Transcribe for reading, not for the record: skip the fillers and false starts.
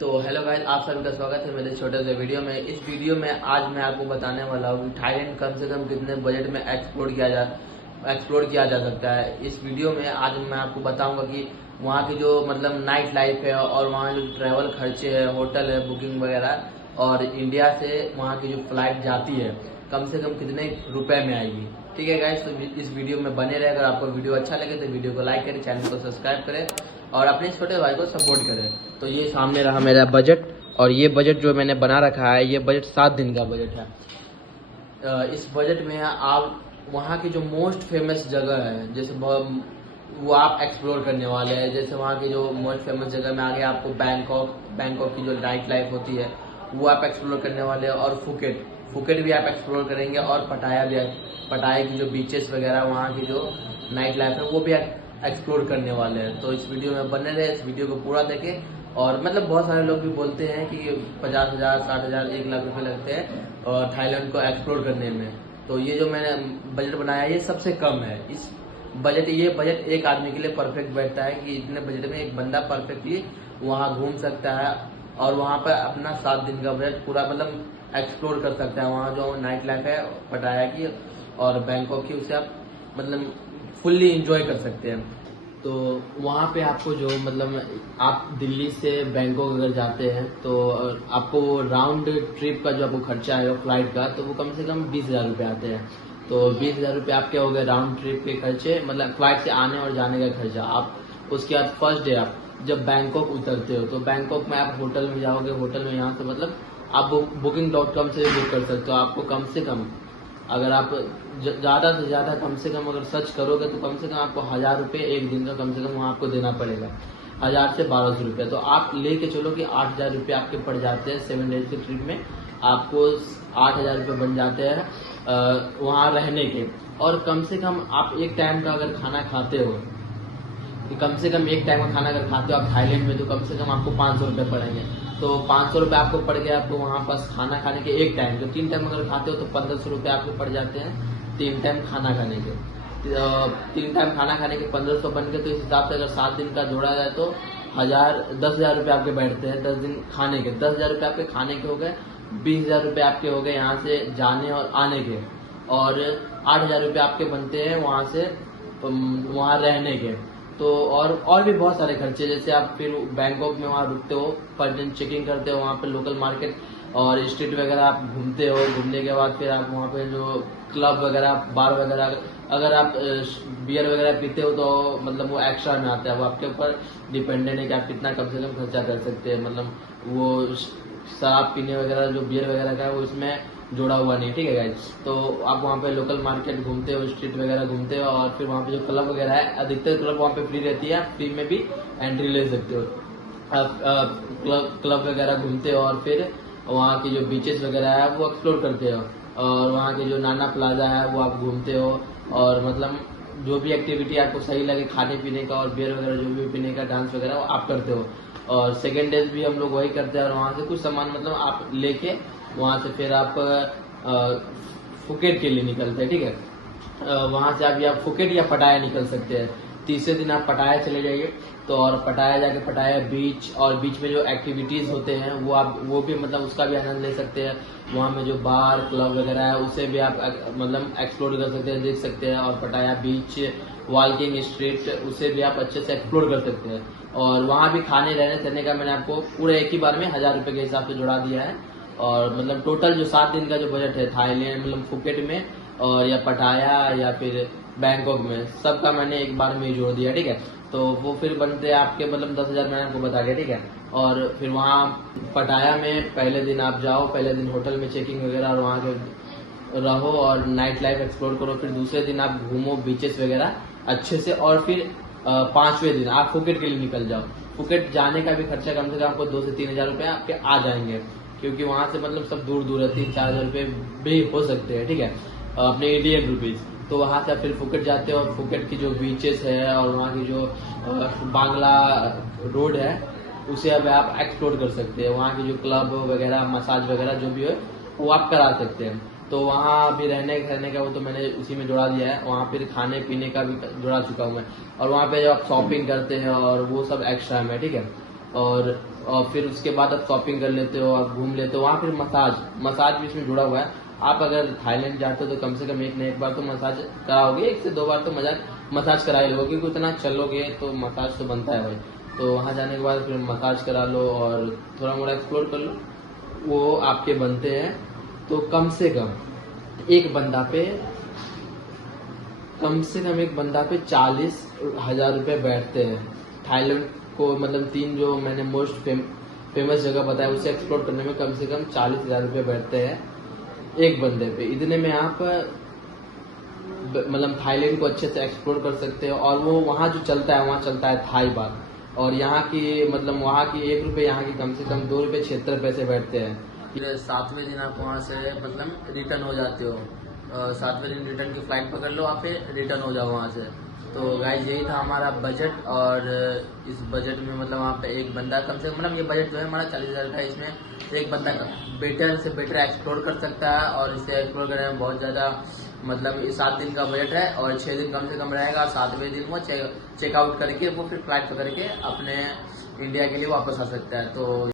तो hello guys, आप सभी का स्वागत है मेरे छोटे से वीडियो में। इस वीडियो में आज मैं आपको बताने वाला हूँ कि थाईलैंड कम से कम कितने बजट में एक्सप्लोर किया जा सकता है। इस वीडियो में आज मैं आपको बताऊंगा कि वहाँ की जो मतलब नाइट लाइफ है और वहाँ जो ट्रैवल खर्चे है, होटल है, बुकिंग वगैरह, और इंडिया से वहाँ की जो फ्लाइट जाती है कम से कम कितने रुपए में आएगी। ठीक है गाइस, तो इस वीडियो में बने रहे। अगर आपको वीडियो अच्छा लगे तो वीडियो को लाइक करें, चैनल को सब्सक्राइब करें और अपने छोटे भाई को सपोर्ट करें। तो ये सामने रहा मेरा बजट, और ये बजट जो मैंने बना रखा है, ये बजट 7 दिन का बजट है। इस बजट में आप वहाँ की जो मोस्ट फेमस जगह है, जैसे वो आप एक्सप्लोर करने वाले हैं। जैसे वहाँ की जो मोस्ट फेमस जगह में आगे आपको बैंकॉक की जो नाइट लाइफ होती है वो आप एक्सप्लोर करने वाले हैं, और फुकेट भी आप एक्सप्लोर करेंगे, और पटाया की जो बीचेस वगैरह वहाँ की जो नाइट लाइफ है वो भी एक्सप्लोर करने वाले हैं। तो इस वीडियो में बने रहे, इस वीडियो को पूरा देखें। और मतलब बहुत सारे लोग भी बोलते हैं कि 50,000, 60,000, 1 लाख रुपए लगते हैं और थाईलैंड को एक्सप्लोर करने में। तो ये जो मैंने बजट बनाया ये सबसे कम है। ये बजट एक आदमी के लिए परफेक्ट बैठता है कि इतने बजट में एक बंदा परफेक्टली वहाँ घूम सकता है और वहाँ पर अपना 7 दिन का बजट पूरा मतलब एक्सप्लोर कर सकता है। वहाँ जो नाइट लाइफ है पटाया की और बैंकॉक की, उसे आप मतलब फुल्ली इंजॉय कर सकते हैं। तो वहाँ पे आपको जो मतलब आप दिल्ली से बैंकॉक अगर जाते हैं तो आपको राउंड ट्रिप का जो आपको खर्चा है फ्लाइट का, तो वो कम से कम 20,000 रुपये आते हैं। तो 20,000 रुपये आपके हो गए राउंड ट्रिप के खर्चे, मतलब फ्लाइट से आने और जाने का खर्चा। आप उसके बाद फर्स्ट डे आप जब बैंकॉक उतरते हो तो बैंकॉक में आप होटल में जाओगे। होटल में यहाँ से मतलब आप booking.com से बुक कर सकते हो। आपको कम से कम अगर आप ज्यादा से ज्यादा कम से कम अगर सर्च करोगे तो कम से कम आपको 1,000 रुपये एक दिन का कम से कम वहाँ आपको देना पड़ेगा, 1,000 से 1,200 रुपये। तो आप लेके चलो कि 8,000 रुपये आपके पड़ जाते हैं 7 डेज की ट्रिप में। आपको 8,000 रुपये बन जाते हैं वहाँ रहने के। और कम से कम आप एक टाइम का अगर खाना खाते हो, कम से कम एक टाइम का खाना अगर खाते हो आप थाईलैंड में, तो कम से कम आपको 500 रुपये पड़ेंगे। तो 500 रुपये आपको पड़ गया आपको वहाँ पास खाना खाने के एक टाइम। तो 3 टाइम अगर खाते हो तो 1,500 रुपये आपको पड़ जाते हैं 3 टाइम खाना खाने के। 3 टाइम खाना खाने के 1,500 बन के, तो इस हिसाब से अगर 7 दिन का जोड़ा जाए तो 10,000 रुपये आपके बैठते हैं 10 दिन खाने के। 10,000 रुपये आपके खाने के हो गए, 20,000 रुपये आपके हो गए यहाँ से जाने और आने के, और 8,000 रुपये आपके बनते हैं वहाँ से वहाँ रहने के। तो और भी बहुत सारे खर्चे, जैसे आप फिर बैंकॉक में वहाँ रुकते हो, पर दिन चेकिंग करते हो, वहाँ पे लोकल मार्केट और स्ट्रीट वगैरह आप घूमते हो। घूमने के बाद फिर आप वहाँ पे जो क्लब वगैरह, बार वगैरह, अगर आप बियर वगैरह पीते हो तो मतलब वो एक्स्ट्रा में आता है। वो आपके ऊपर डिपेंडेंट है कि आप कितना कम से कम खर्चा कर सकते हैं। मतलब वो शराब पीने वगैरह जो बियर वगैरह का है वो इसमें जोड़ा हुआ नहीं। ठीक है गाइस, तो आप वहाँ पे लोकल मार्केट घूमते हो, स्ट्रीट वगैरह घूमते हो, और फिर वहाँ पे जो क्लब वगैरह है, अधिकतर क्लब वहाँ पे फ्री रहती है, फ्री में भी एंट्री ले सकते हो। आप क्लब वगैरह घूमते हो और फिर वहाँ की जो बीचेस वगैरह है वो एक्सप्लोर करते हो, और वहाँ के जो नाना प्लाजा है वो आप घूमते हो, और मतलब जो भी एक्टिविटी आपको सही लगे खाने पीने का और बियर वगैरह जो भी पीने का, डांस वगैरह वो आप करते हो। और सेकेंड डेज भी हम लोग वही करते हैं, और वहाँ से कुछ सामान मतलब आप लेके वहाँ से फिर आप फुकेट के लिए निकलते हैं। ठीक है, वहाँ से आप या फुकेट या पटाया निकल सकते हैं। तीसरे दिन आप पटाया चले जाइए, तो और पटाया जाके पटाया बीच, और बीच में जो एक्टिविटीज होते हैं वो भी मतलब उसका भी आनंद ले सकते हैं। वहाँ में जो बार क्लब वगैरह है उसे भी आप मतलब एक्सप्लोर कर सकते हैं, देख सकते हैं। और पटाया बीच, वॉकिंग स्ट्रीट, उसे भी आप अच्छे से एक्सप्लोर कर सकते हैं। और वहाँ भी खाने रहने सहने का मैंने आपको पूरे एक ही बार में 1,000 रुपये के हिसाब से जुड़ा दिया है। और मतलब टोटल जो 7 दिन का जो बजट है थाईलैंड मतलब फुकेट में और या पटाया या फिर बैंकॉक में, सबका मैंने एक बार में ही जोड़ दिया। ठीक है, तो वो फिर बनते हैं आपके मतलब 10,000 मैंने आपको बता दिया। ठीक है, और फिर वहाँ पटाया में पहले दिन आप जाओ, पहले दिन होटल में चेकिंग वगैरह और वहाँ के रहो और नाइट लाइफ एक्सप्लोर करो। फिर दूसरे दिन आप घूमो बीचेस वगैरह अच्छे से, और फिर 5वें दिन आप फुकेट के लिए निकल जाओ। फुकेट जाने का भी खर्चा कम से कम आपको 2 से 3,000 रुपये आपके आ जाएंगे, क्योंकि वहां से मतलब सब दूर दूर है, 3-4 रुपये भी हो सकते हैं। ठीक है, अपने इंडियन रुपीज। तो वहां से आप फिर फुकेट जाते हो, और फुकेट की जो बीचेस है और वहाँ की जो बांग्ला रोड है उसे अब आप एक्सप्लोर कर सकते हैं। वहाँ की जो क्लब वगैरह, मसाज वगैरह जो भी है वो आप करा सकते हैं। तो वहाँ भी रहने खाने का वो तो मैंने उसी में जोड़ा दिया है। वहाँ फिर खाने पीने का भी जोड़ा चुका हूँ मैं, और वहाँ पे जो आप शॉपिंग करते हैं और वो सब एक्स्ट्रा में। ठीक है, और और फिर उसके बाद आप शॉपिंग कर लेते हो, आप घूम लेते हो। वहाँ फिर मसाज भी इसमें जुड़ा हुआ है। आप अगर थाईलैंड जाते हो तो कम से कम एक न एक बार तो मसाज कराओगे, 1 से 2 बार तो मसाज करा ही लोगे, क्योंकि उतना चलोगे तो मसाज तो बनता है भाई। तो वहाँ जाने के बाद फिर मसाज करा लो और थोड़ा मोड़ा एक्सप्लोर कर लो, वो आपके बनते हैं। तो कम से कम एक बंदा पे 40,000 रुपये बैठते हैं। थाईलैंड को मतलब 3 जो मैंने मोस्ट फेमस जगह बताया उसे एक्सप्लोर करने में कम से कम 40,000 रुपये बैठते हैं एक बंदे पे। इतने में आप मतलब थाईलैंड को अच्छे से एक्सप्लोर कर सकते हो। और वो वहाँ जो चलता है, वहाँ चलता है थाई बात। और यहाँ की मतलब वहाँ की 1 रुपये, यहाँ की कम से कम 2 रुपये 76 पैसे बैठते हैं। फिर 7वें दिन आप वहाँ से मतलब रिटर्न हो जाते हो। 7वें दिन रिटर्न की फ्लाइट पकड़ लो, आप फिर रिटर्न हो जाओ वहाँ से। तो गाइज यही था हमारा बजट। और इस बजट में मतलब वहाँ पे एक बंदा कम से कम मतलब ये बजट जो है हमारा 40,000 का है। इसमें एक बंदा बेटर से बेटर एक्सप्लोर कर सकता है। और इसे एक्सप्लोर करने में बहुत ज़्यादा मतलब 7 दिन का बजट है और 6 दिन कम से कम रहेगा। 7वें दिन वो चेकआउट करके वो फिर फ्लाइट पकड़ के अपने इंडिया के लिए वापस आ सकता है। तो